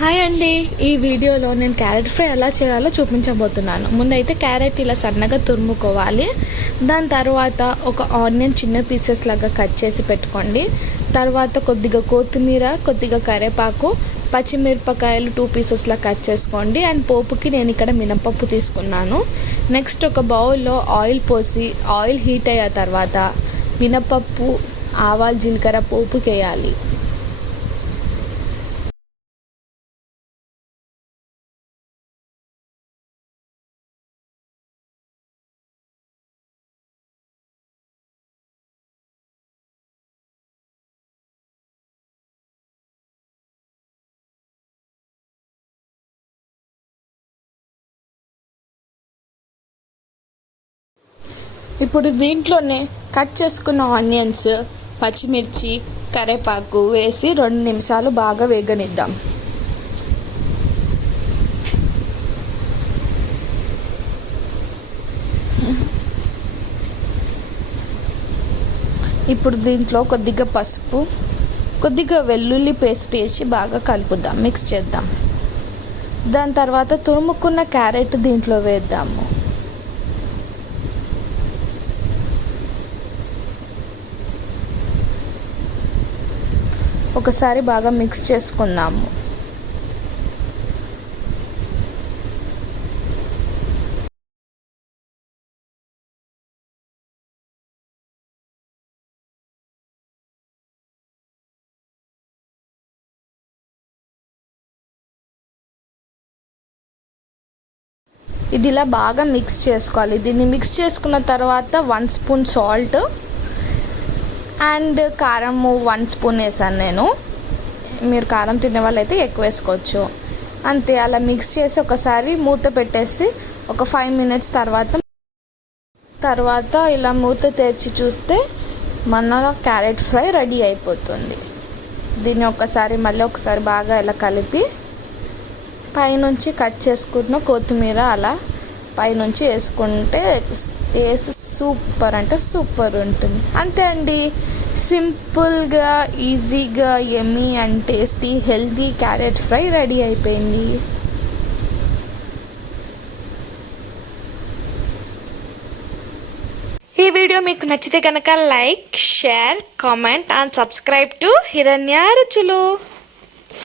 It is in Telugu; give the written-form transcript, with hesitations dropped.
హాయ్ అండి, ఈ వీడియోలో నేను క్యారెట్ ఫ్రై ఎలా చేయాలో చూపించబోతున్నాను. ముందైతే క్యారెట్ ఇలా సన్నగా తురుముకోవాలి. దాని తర్వాత ఒక ఆనియన్ చిన్న పీసెస్ లాగా కట్ చేసి పెట్టుకోండి. తర్వాత కొద్దిగా కొత్తిమీర, కొద్దిగా కరివేపాకు, పచ్చిమిరపకాయలు 2 పీసెస్లా కట్ చేసుకోండి. అండ్ పోపుకి నేను ఇక్కడ మినపప్పు తీసుకున్నాను. నెక్స్ట్ ఒక బౌల్లో ఆయిల్ పోసి ఆయిల్ హీట్ అయ్యే తర్వాత మినపప్పు, ఆవాలు, జీలకర్ర పోపుకి వేయాలి. ఇప్పుడు దీంట్లోనే కట్ చేసుకున్న ఆనియన్స్, పచ్చిమిర్చి, కరివేపాకు వేసి 2 నిమిషాలు బాగా వేగనిద్దాం. ఇప్పుడు దీంట్లో కొద్దిగా పసుపు, కొద్దిగా వెల్లుల్లి పేస్ట్ వేసి బాగా కలుపుదాం, మిక్స్ చేద్దాం. దాని తర్వాత తురుముకున్న క్యారెట్ దీంట్లో వేద్దాము. ఒకసారి బాగా మిక్స్ చేసుకుందాము. ఇది ఇలా బాగా మిక్స్ చేసుకోవాలి. దీన్ని మిక్స్ చేసుకున్న తర్వాత 1 స్పూన్ సాల్ట్ అండ్ కారము 1 స్పూన్ వేసాను నేను. మీరు కారం తినే వాళ్ళైతే ఎక్కువ వేసుకోవచ్చు. అంతే, అలా మిక్స్ చేసి ఒకసారి మూత పెట్టేసి ఒక 5 మినిట్స్ తర్వాత ఇలా మూత తెరిచి చూస్తే మన క్యారెట్ ఫ్రై రెడీ అయిపోతుంది. దీన్ని మళ్ళీ ఒకసారి బాగా ఇలా కలిపి పైనుంచి కట్ చేసుకున్న కొత్తిమీర అలా పైనుంచి వేసుకుంటే టేస్ట్ సూపర్ అంటే సూపర్ ఉంటుంది. అంతే అండి, సింపుల్గా, ఈజీగా, యమ్మీ and tasty healthy carrot fry ready అయిపోయింది. ఈ వీడియో మీకు నచ్చితే కనుక like, share, comment and subscribe to హిరణ్య రుచులు.